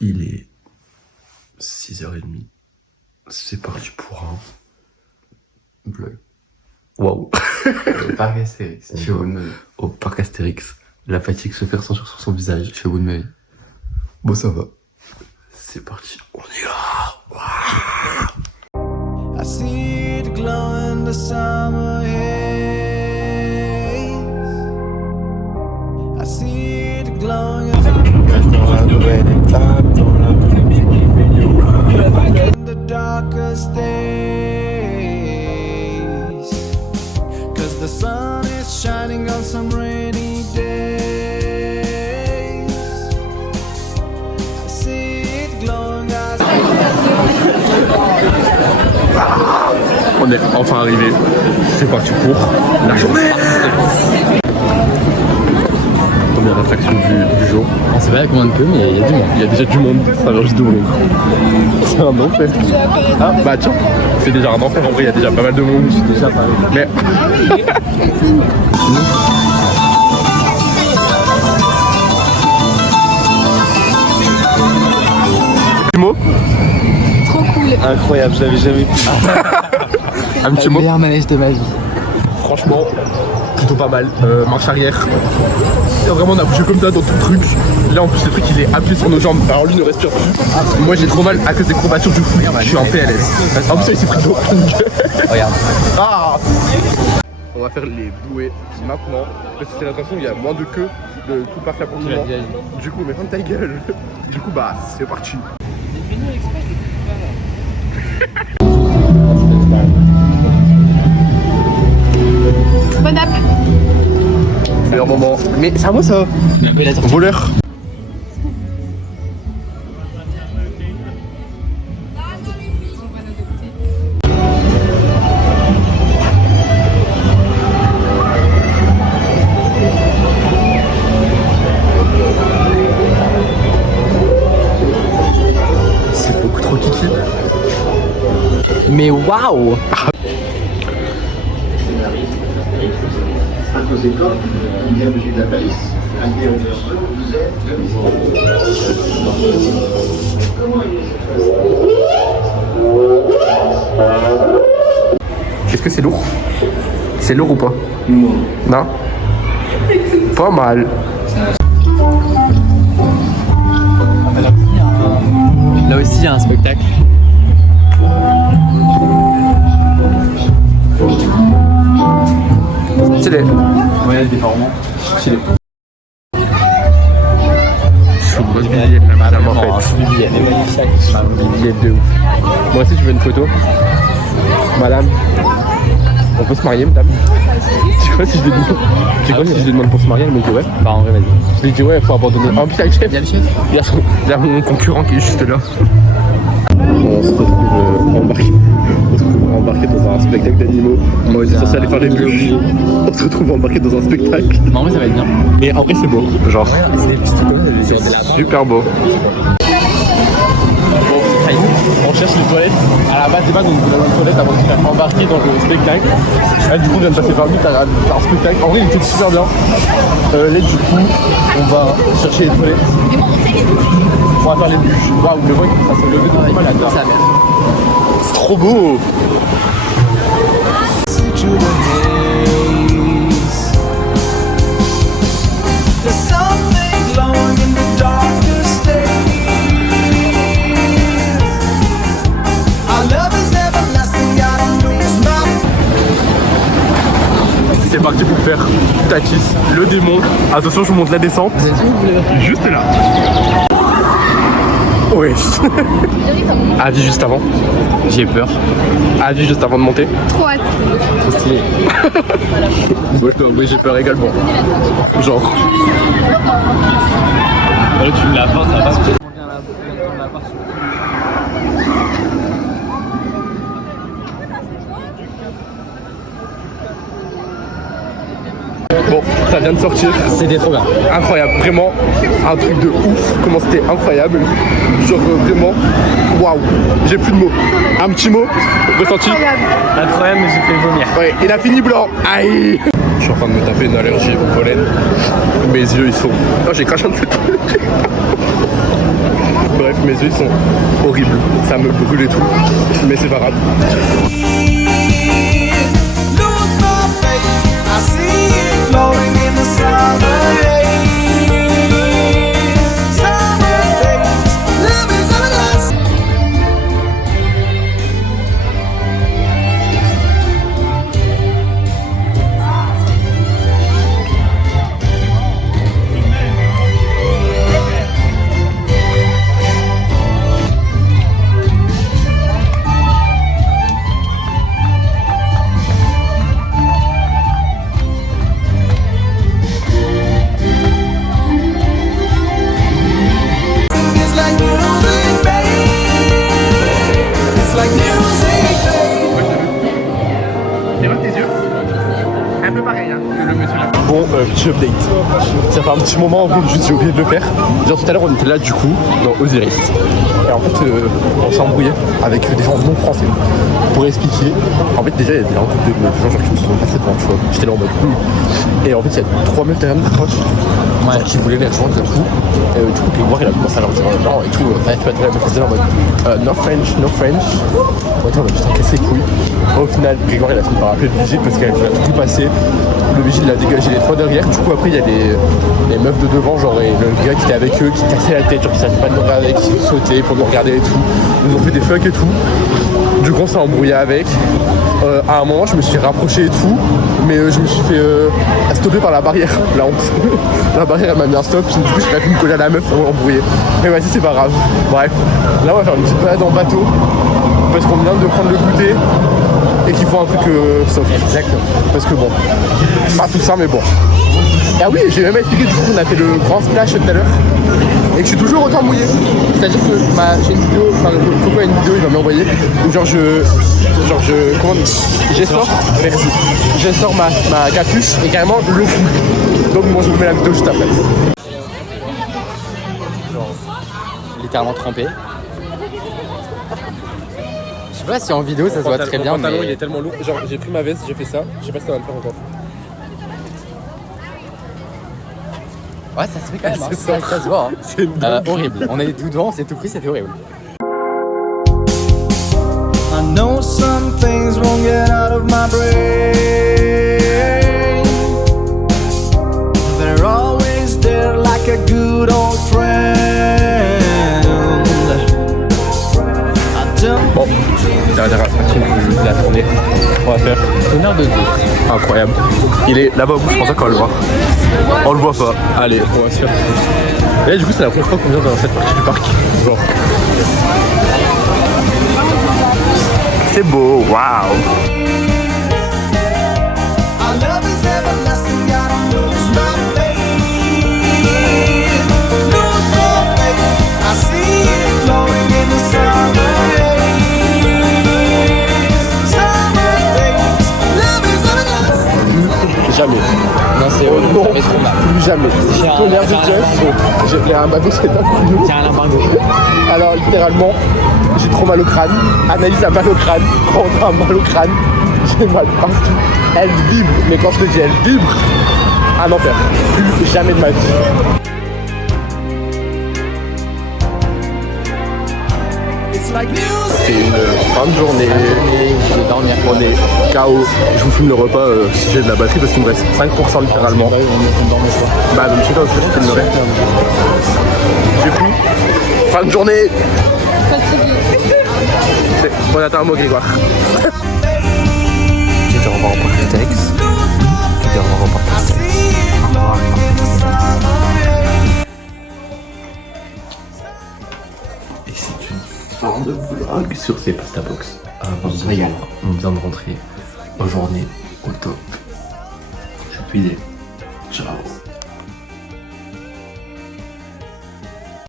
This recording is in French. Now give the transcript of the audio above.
Il est 6h30. C'est parti pour un vlog. Waouh. Au parc Astérix, chez Woodmeuil. Au parc Astérix. La fatigue se fait ressentir sur son visage. Chez Woodmeuil. Bon, ça va. C'est parti. On y va. I see the glow in the summer haze. I see the glow in the darkest days. 'Cause the sun is shining on some rainy days. I see it glowing as On est enfin arrivé. C'est parti pour la journée. Première attraction du jour. On sait pas combien de peu, mais il y a du monde. Il y a déjà du monde, ça vient juste d'ouvrir. C'est un enfer. Ah bah tiens, c'est déjà un enfer en vrai, il y a déjà pas mal de monde. C'est déjà pareil. Mais. Petit mot. Trop cool. Incroyable, je l'avais jamais vu. Un petit Le mot. meilleur manège de ma vie. Franchement, plutôt pas mal. Marche arrière. Et vraiment, on a bougé comme ça dans tout le truc. Là, en plus, le truc, il est appuyé sur nos jambes. Alors, lui ne respire plus. Moi, j'ai trop mal à cause des courbatures du fou. Je suis en PLS. En plus, il s'est pris d'eau. Regarde. Ah. On va faire les bouées maintenant. Parce que c'est l'attraction où il y a moins de queue de tout le parc là pour le moment. Du coup, mais ferme ta gueule. Du coup, bah, c'est parti. Bon app. Meilleur moment. Mais c'est à moi ça. Voleur. C'est beaucoup trop kiki. Mais waouh! Est-ce que c'est lourd? C'est lourd ou pas? Non. Non? Pas mal. Là aussi, il y a un spectacle. Stylé. Ouais, des parents. Stylé. Je suis une grosse billet, madame en fait. Billet, mais magnifique. Un billet de ouf. Moi aussi, tu veux une photo? Madame, on peut se marier, madame? Tu crois si je lui demande, si je lui demande pour se marier, elle me dit ouais. Bah, en vrai, vas-y. Je lui dis ouais, il faut abandonner. Oh, putain, le chef. Il y a le chef? Il y a mon concurrent qui est juste là. On se retrouve embarqué dans un spectacle d'animaux. Moi, j'étais censé aller faire des bûches. On se retrouve embarqué dans un spectacle. Mais en vrai, ça va être bien. Mais en vrai, c'est beau. Genre, c'est super beau. On cherche les toilettes. À la base, c'est pas qu'on voulait une toilette avant de se faire embarquer dans le spectacle. Là, du coup, on vient de passer 20 minutes à un spectacle. En vrai, il était super bien. Là, du coup, on va chercher les toilettes. On va faire les bûches. Waouh, le vent, ça s'est levé de pas la terre. C'est trop beau. to the haze. There's something glowing in the darkest days. Our love is everlasting, I don't lose my. C'est parti pour faire Tatis, le démon. Attention, je vous montre la descente. Juste là. Oui. Avis juste avant. J'ai peur. Avis juste avant de monter. Trop hâte. Trop stylé. Moi, je dois avouer, j'ai peur également. Genre. Là, tu me la fin, ça passe. Bon, ça vient de sortir. C'était trop bien. Incroyable, vraiment un truc de ouf. Comment c'était incroyable. Genre vraiment, waouh. J'ai plus de mots. Un petit mot ressenti. Pas de problème, mais j'ai fait vomir. Ouais, il a fini blanc. Aïe. Je suis en train de me taper une allergie au pollen. Mes yeux ils sont. Oh, j'ai craché un peu. Bref. mes yeux ils sont horribles. Ça me brûle et tout. Mais c'est pas grave. Lose my faith. I see it floating in the summer haze. Summer days, love is everlasting. It's like music, babe. It's like music, babe. Tu vois tes yeux? Un peu pareil, hein. Bon, petit update. Ça fait un petit moment en vrai, juste j'ai oublié de le faire. Genre tout à l'heure on était là du coup, dans Osiris. Et en fait on s'est embrouillé avec des gens non français. Pour expliquer, en fait déjà il y a un groupe de gens genre, qui me sont passés devant, tu vois. J'étais là en mode Et en fait il y a 3 meufs derrière nous proches genre, qui voulaient les rejoindre et tout. Et du coup Grégoire il a commencé à leur dire genre et tout, tu vas te la meuf en mode no French, no French. Ouais, on a putain cassé les couilles. Au final Grégoire il a fini par appeler le vigile parce qu'elle a tout passé. Le vigile il a dégagé les 3 derrière. Du coup après il y a les meufs de devant genre et le gars qui était avec eux qui cassait la tête, genre qui savait pas de nous regarder, qui sautait pour nous regarder et tout. Ils nous ont fait des fucks et tout. Du coup on s'est embrouillé avec. À un moment je me suis rapproché et tout, mais je me suis fait stopper par la barrière, la honte. La barrière elle m'a mis un stop, du coup j'ai pas pu me coller à la meuf pour l'embrouiller. Mais vas-y c'est pas grave. Bref, là on va faire une petite balade en bateau parce qu'on vient de prendre le goûter et qu'il faut un truc soft. Exactement. Parce que bon, pas tout ça mais bon. Ah oui, j'ai même expliqué du coup qu'on a fait le grand splash tout à l'heure et que je suis toujours autant mouillé. C'est-à-dire que j'ai une vidéo, enfin Coco a une vidéo, il va m'envoyer où genre comment dire, je sors ma capuche et carrément le fou. Donc moi je vous mets la vidéo juste après. Genre, littéralement trempé. Je sais pas si en vidéo ça se voit très bien. Mon pantalon mais... il est tellement lourd. Genre j'ai pris ma veste, j'ai fait ça. Je sais pas si ça va me faire encore. Ouais, ça se fait quand même. Hein. C'est Ça se voit. Hein. C'est horrible. On est tout devant, on s'est tout pris, c'était horrible. I know some things won't get out of my brain. They're always there like a good old friend. Bon, dernière action de la tournée. On va faire Tonnerre de Zeus. incroyable. Il est là-bas, je pense pas qu'on va le voir. On le voit pas. Allez, on va se faire. Et là, du coup, c'est la première fois qu'on vient dans cette partie du parc. Genre. C'est beau, waouh! Our love is everlasting, gotta lose my faith. Lose my faith. I see it flowing in the summer haze. Summer days, love is everlasting. Jamais. Non, c'est Non, ça fait trop mal. plus jamais. J'ai un- Tonnerre de j'ai un Zeus. J'ai un bateau, c'est un coup. Tiens, un limbago. Alors, littéralement, j'ai trop mal au crâne. Anaïs a mal au crâne. Quentin a mal au crâne. J'ai mal partout. Elle vibre. Mais quand je te dis elle vibre, un enfer. Plus jamais de ma vie. It's like music. C'est une fin de journée. Je vais dormir. On est KO. Je vous filme le repas si j'ai de la batterie parce qu'il me reste 5% littéralement. Bah, donc je sais pas, je filmerai. Du coup, fin de journée. Fatiguée. On attend un mot Grégoire. Et je revois remporter le texte. Et je revois remporter le texte. Et c'est une fin de vlog sur ces pasta box. On vient de rentrer. Aujourd'hui au top. Je suis épuisé. Ciao.